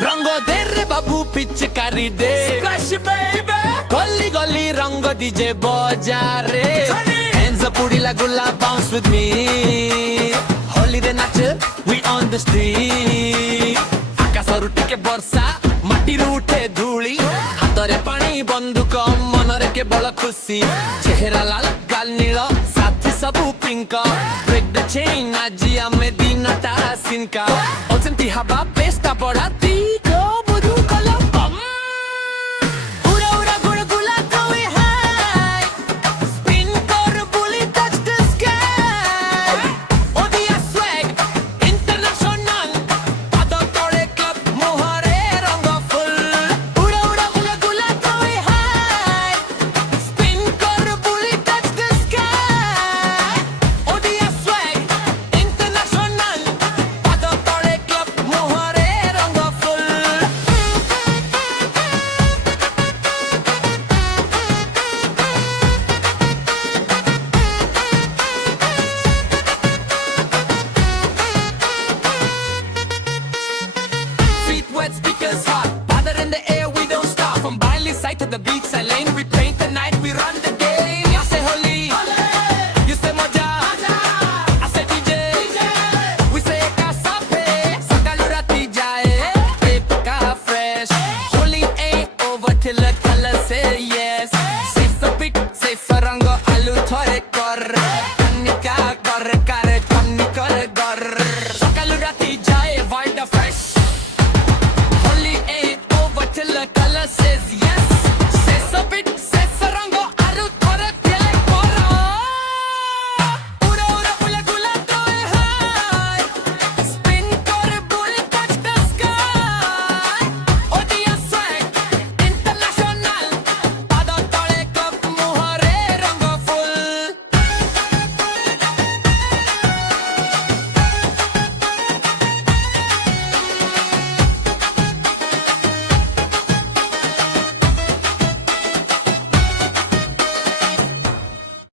रंग दे रे बाबू पिचकारी दे Splash baby गली गली रंग दीजे बजारे hands up उड़ीला गुला bounce with me होली रे नाच we on the street आकाशरू टिके वर्षा माटी उठे धूली हातरे पानी बंदूक मनरे केवल खुशी चेहरा लाल गाल नील साथी सबू पिंक break the chain आजी आमे दिनटा सिनका ओचंती हवा पेस्टा बड़ा तीको बुदू कला उड़ा उड़ा गुड़गुला throw it high spin कर bully touch the sky Odia swag international पादो तोड़े club मोहरे रंग full उड़ा उड़ा गुड़गुला throw it high spin कर bully touch the sky Odia swag international पादो तोड़े club मोहरे रंग full Feet wet, speakers hot. Father in the air, we don't stop. From Bali side to the beach, I lane